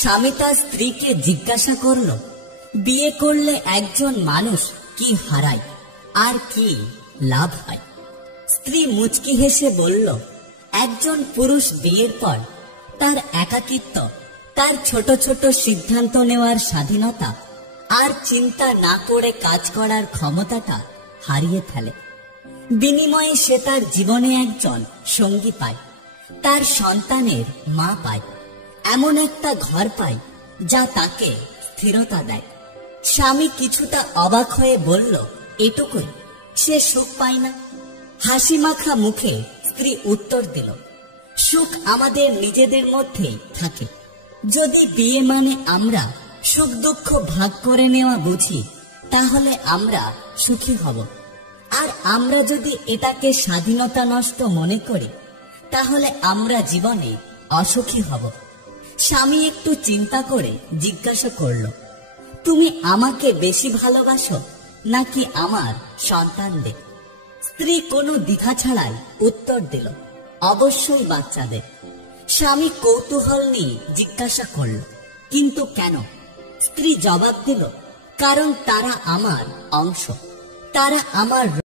স্বামী তার স্ত্রীকে জিজ্ঞাসা করল, বিয়ে করলে একজন মানুষ কি হারায় আর কি লাভ হয়? স্ত্রী মুচকি হেসে বলল, একজন পুরুষ বিয়ের পর তার একাকিত্ব, তার ছোট ছোট সিদ্ধান্ত নেওয়ার স্বাধীনতা আর চিন্তা না করে কাজ করার ক্ষমতাটা হারিয়ে ফেলে। বিনিময়ে সে তার জীবনে একজন সঙ্গী পায়, তার সন্তানের মা পায়, এমন একটা ঘর পায় যা তাকে স্থিরতা দেয়। স্বামী কিছুটা অবাক হয়ে বলল, এটুকুই? সে সুখ পায় না? হাসি মাখা মুখে স্ত্রী উত্তর দিল, সুখ আমাদের নিজেদের মধ্যেই থাকে। যদি বিয়ে মানে আমরা সুখ দুঃখ ভাগ করে নেওয়া বুঝি, তাহলে আমরা সুখী হব। আর আমরা যদি এটাকে স্বাধীনতা নষ্ট মনে করি, তাহলে আমরা জীবনে অসুখী হব। স্বামী একটু চিন্তা করে জিজ্ঞাসা করল, তুমি আমাকে বেশি ভালোবাসো নাকি আমার সন্তানদের? স্ত্রী কোনো দ্বিধা ছাড়াই উত্তর দিল, অবশ্যই বাচ্চাদের। স্বামী কৌতূহল নিয়ে জিজ্ঞাসা করল, কিন্তু কেন? স্ত্রী জবাব দিল, কারণ তারা আমার অংশ, তারা আমার